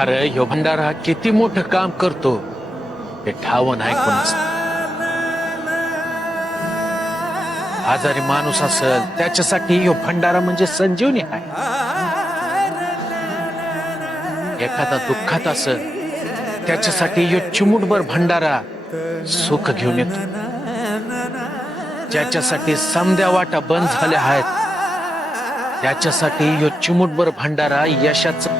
अरे ह्यो भंडारा किती मोठं काम करतो. हे ठाव नाही कोणाच आजारी माणूस असेल त्याच्यासाठी ह्यो भंडारा म्हणजे संजीवनी आहे. एखादा दुःखात असेल त्याच्यासाठी ह्यो चिमुटभर भंडारा सुख घेऊन येतो. ज्याच्यासाठी समद्या वाटा बंद झाल्या आहेत त्याच्यासाठी ह्यो चिमुटभर भंडारा यशाचा